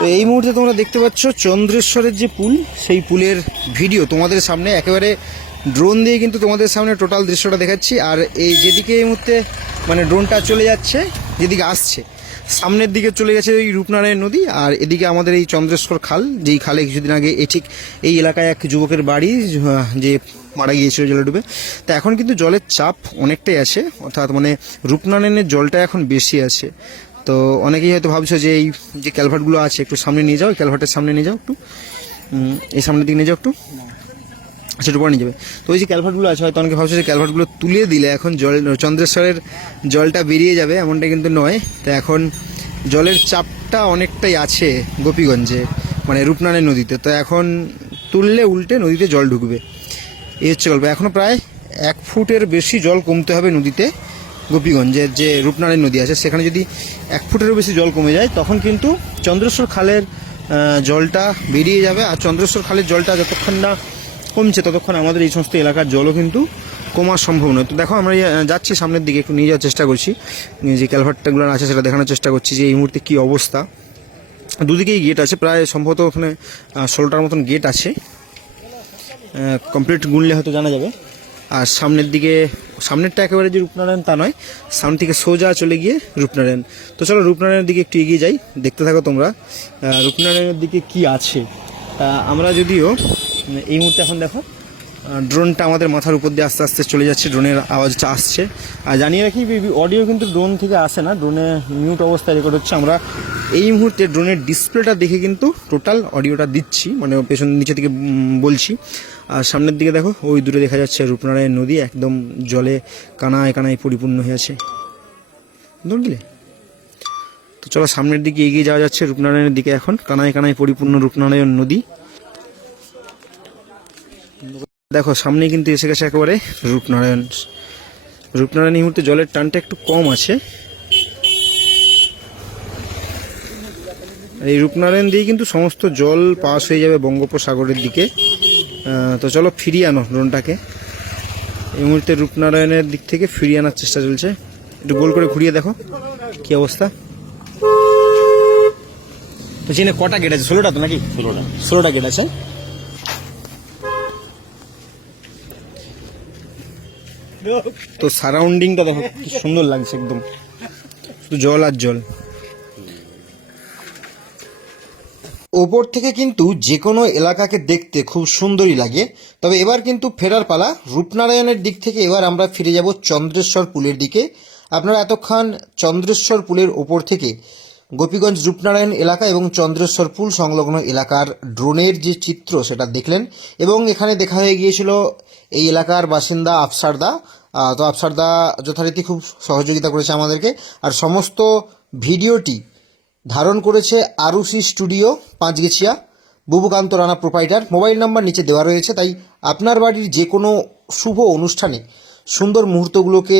তো এই মুহূর্তে তোমরা দেখতে পাচ্ছ চন্দ্রেশ্বরের যে পুল, সেই পুলের ভিডিও তোমাদের সামনে একেবারে ড্রোন দিয়ে কিন্তু তোমাদের সামনে টোটাল দৃশ্যটা দেখাচ্ছি। আর এই যেদিকে এই মুহূর্তে মানে ড্রোনটা চলে যাচ্ছে, যেদিকে আসছে সামনের দিকে চলে গেছে ওই রূপনারায়ণ নদী, আর এদিকে আমাদের এই চন্দ্রেশ্বর খাল, যেই খালে কিছুদিন আগে ঠিক এই এলাকায় এক যুবকের বাড়ি যে মারা গিয়েছিল জলে ডুবে। তা এখন কিন্তু জলের চাপ অনেকটাই আছে, অর্থাৎ মানে রূপনারায়ণের জলটা এখন বেশি আছে। তো অনেকেই হয়তো ভাবছো যে এই যে ক্যালভার্টগুলো আছে একটু সামনে নিয়ে যাও, ক্যালভার্টের সামনে নিয়ে যাও একটু, এই সামনের দিকে নিয়ে যাও একটু, সেটা পরে নিয়ে যাবে। তো ওই যে ক্যালভার্টগুলো আছে, হয়তো অনেকে ভাবছে যে ক্যালভার্টগুলো তুলে দিলে এখন জল চন্দ্রেশ্বরের জলটা বেরিয়ে যাবে, এমনটা কিন্তু নয়। তো এখন জলের চাপটা অনেকটাই আছে গোপীগঞ্জে, মানে রূপনারায়ণ নদীতে। তো এখন তুললে উল্টে নদীতে জল ঢুকবে, এই হচ্ছে গল্প। এখনও প্রায় 1 ফুটের বেশি জল কমতে হবে নদীতে। গোপীগঞ্জের যে রূপনারায়ণ নদী আছে সেখানে যদি 1 ফুটেরও বেশি জল কমে যায়, তখন কিন্তু চন্দ্রেশ্বর খালের জলটা বেরিয়ে যাবে। আর চন্দ্রেশ্বর খালের জলটা যতক্ষণ না কমছে ততক্ষণ আমাদের এই সমস্ত এলাকার জলও কিন্তু কমার সম্ভব নয়। তো দেখো আমরা যাচ্ছি সামনের দিকে, একটু নিয়ে যাওয়ার চেষ্টা করছি, যে ক্যালভার্টগুলো আছে সেটা দেখানোর চেষ্টা করছি যে এই মুহূর্তে কী অবস্থা। দুদিকেই গেট আছে, প্রায় সম্ভবত ওখানে 16টার মতন গেট আছে, কমপ্লিট গুনলে হয়তো জানা যাবে। আর সামনের দিকে, সামনেরটা একেবারে যে রূপনারায়ণ তা নয়, সামনে থেকে সোজা চলে গিয়ে রূপনারায়ণ। তো চলো রূপনারায়ণের দিকে একটু এগিয়ে যাই, দেখতে থাকো তোমরা রূপনারায়ণের দিকে কি আছে। আমরা যদিও এই মুহূর্তে এখন দেখো ড্রোনটা আমাদের মাথার উপর দিয়ে আস্তে আস্তে চলে যাচ্ছে, ড্রোনের আওয়াজটা আসছে। আর জানিয়ে রাখি অডিও কিন্তু ড্রোন থেকে আসে না, ড্রোনে মিউট অবস্থায় রেকর্ড হচ্ছে। আমরা এই মুহূর্তে ড্রোনের ডিসপ্লেটা দেখে কিন্তু টোটাল অডিওটা দিচ্ছি, মানে পেছন নিচে থেকে বলছি। আর সামনের দিকে দেখো ওই দূরে দেখা যাচ্ছে রূপনারায়ণ নদী, একদম জলে কানায় কানায় পরিপূর্ণ হয়ে আছে, বুঝলে। তো চলো সামনের দিকে এগিয়ে যাওয়া যাচ্ছে রূপনারায়ণের দিকে। এখন কানায় কানায় পরিপূর্ণ রূপনারায়ণ নদী। দেখো সামনে কিন্তু এসে গেছে একেবারে রূপনারায়ণ। রূপনারায়ণ এই মুহূর্তে জলের টানটা একটু কম আছে। এই রূপনারায়ণ দিয়ে কিন্তু সমস্ত জল পাস হয়ে যাবে বঙ্গোপসাগরের দিকে। তো চলো ফিরিয়ে আনো ড্রোনটাকে। এই মুহূর্তে রূপনারায়ণের দিক থেকে ফিরিয়ে আনার চেষ্টা চলছে। একটু গোল করে ঘুরিয়ে দেখো কি অবস্থা। তো চিনে কটা গেট আছে? 16টা তো নাকি? 16টা গেট আছে। তো সারাউন্ডিংটা দেখো কি সুন্দর লাগছে, একদম শুধু জল আর জল। ওপর থেকে কিন্তু যে কোনো এলাকাকে দেখতে খুব সুন্দরই লাগে। তবে এবার কিন্তু ফেরার পালা রূপনারায়ণের দিক থেকে। এবার আমরা ফিরে যাব চন্দ্রেশ্বর পুলের দিকে। আপনারা এতক্ষণ চন্দ্রেশ্বর পুলের ওপর থেকে গোপীগঞ্জ রূপনারায়ণ এলাকা এবং চন্দ্রেশ্বর পুল সংলগ্ন এলাকার ড্রোনের যে চিত্র সেটা দেখলেন, এবং এখানে দেখা হয়ে গিয়েছিল এই এলাকার বাসিন্দা আফসারদা। তো আফসারদা যথারীতি খুব সহযোগিতা করেছে আমাদেরকে। আর সমস্ত ভিডিওটি ধারণ করেছে Arushi studio, Panchgechhia, Bubukanta Rana proprietor. Mobile number নিচে দেওয়া রয়েছে, তাই আপনার বাড়ির যে কোনো শুভ অনুষ্ঠানে সুন্দর মুহূর্তগুলোকে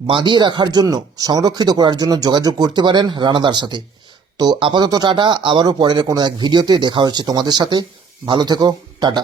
বাঁধিয়ে রাখার জন্য, সংরক্ষিত করার জন্য যোগাযোগ করতে পারেন রানাদার সাথে। তো আপাতত টাটা, আবারও পরের কোনো এক ভিডিওতে দেখা হচ্ছে তোমাদের সাথে। ভালো থেকো, টাটা।